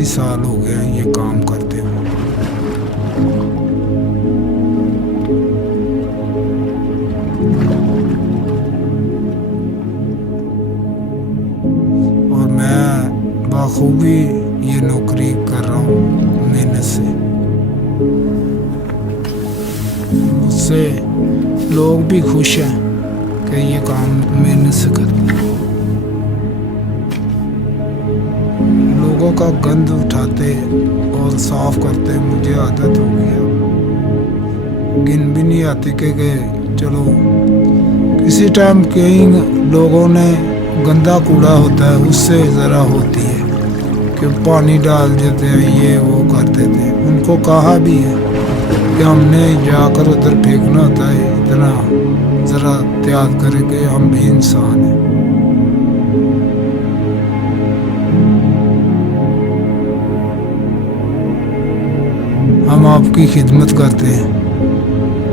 35 साल हो गए हैं ये काम करते हुए। और मैं बखूबी ये नौकरी कर रहा हूँ मेहनत से। मुझसे लोग भी खुश हैं कि ये काम मेहनत से करते हैं। लोगों का गंद उठाते और साफ करते मुझे आदत हो गई है। गिन भी नहीं आती कि चलो किसी टाइम कई लोगों ने गंदा कूड़ा होता है उससे ज़रा होती है कि पानी डाल देते हैं, ये वो कर देते हैं। उनको कहा भी है कि हमने जाकर उधर फेंकना होता है, इतना ज़रा त्याग करें कि हम भी इंसान हैं। हम आपकी खिदमत करते हैं।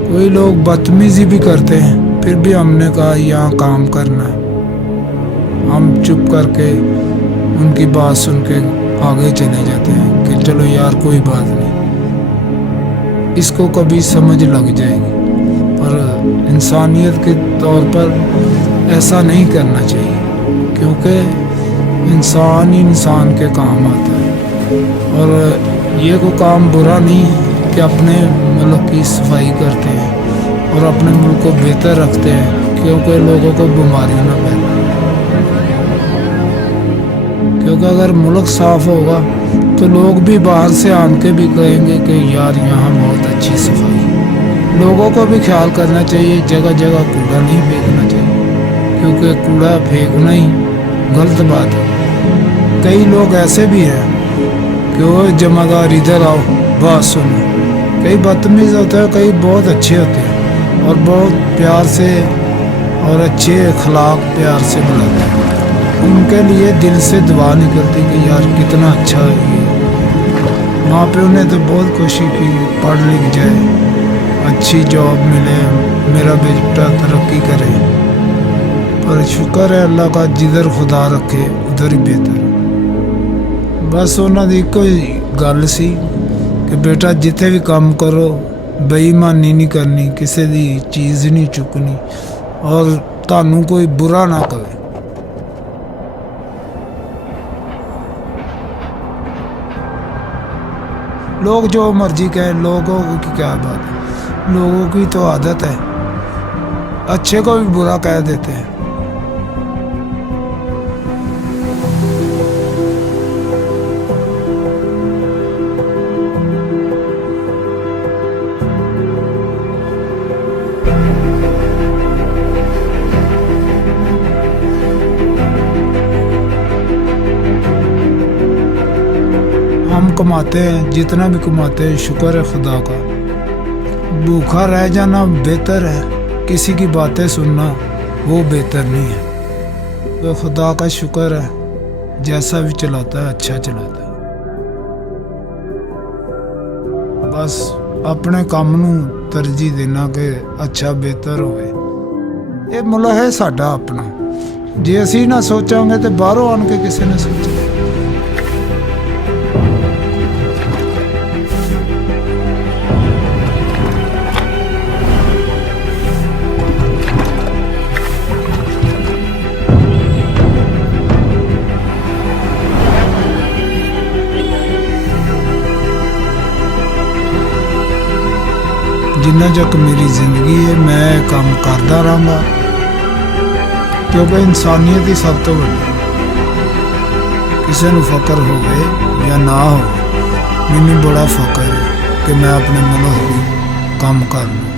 कोई लोग बदतमीजी भी करते हैं, फिर भी हमने कहा यहाँ काम करना है। हम चुप करके उनकी बात सुन के आगे चले जाते हैं कि चलो यार कोई बात नहीं, इसको कभी समझ लग जाएगी। पर इंसानियत के तौर पर ऐसा नहीं करना चाहिए, क्योंकि इंसान ही इंसान के काम आता है। और ये कोई काम बुरा नहीं है कि अपने मुल्क की सफाई करते हैं और अपने मुल्क को बेहतर रखते हैं, क्योंकि लोगों को बीमारियां ना फैलें। क्योंकि अगर मुल्क साफ होगा तो लोग भी बाहर से आन के भी कहेंगे कि यार यहाँ बहुत अच्छी सफाई। लोगों को भी ख्याल करना चाहिए, जगह जगह कूड़ा नहीं फेंकना चाहिए, क्योंकि कूड़ा फेंकना ही गलत बात है। कई लोग ऐसे भी हैं कि वो जमादार इधर आओ बात सुनो। कई बदतमीज होते हैं, कई बहुत अच्छे होते हैं और बहुत प्यार से और अच्छे अखलाक प्यार से बुलाते हैं। उनके लिए दिल से दुआ निकलती कि यार कितना अच्छा है ये। वहाँ पे उन्हें तो बहुत कोशिश की पढ़ लिख जाए, अच्छी जॉब मिले, मेरा बेटा तरक्की करे। पर शुक्र है अल्लाह का, जिधर खुदा रखे उधर ही बेहतर। बस उन्होंने कोई गल सी कि बेटा जिथे भी काम करो बेईमानी नहीं करनी, किसी दी चीज़ नहीं चुकनी और तानू कोई बुरा ना करे। लोग जो मर्जी कहें, लोगों की क्या बात है, लोगों की तो आदत है, अच्छे को भी बुरा कह देते हैं। हम कमाते हैं, जितना भी कमाते हैं शुक्र है खुदा का। भूखा रह जाना बेहतर है, किसी की बातें सुनना वो बेहतर नहीं है। तो खुदा का शुक्र है, जैसा भी चलाता है अच्छा चलाता है। बस अपने काम नू तरजीह देना कि अच्छा बेहतर होवे। ये मुल्क है साडा अपना, जे असी ना सोचांगे तो बाहरों आन के किसी ने सोचा। जिन्ना तक मेरी जिंदगी है मैं काम करता रहूँगा, क्योंकि इंसानियत ही सब तो बड़ी। किसी को फकर होवे या ना हो, मैनू बड़ा फकर है कि मैं अपने मुल्क भी काम कर लूँ।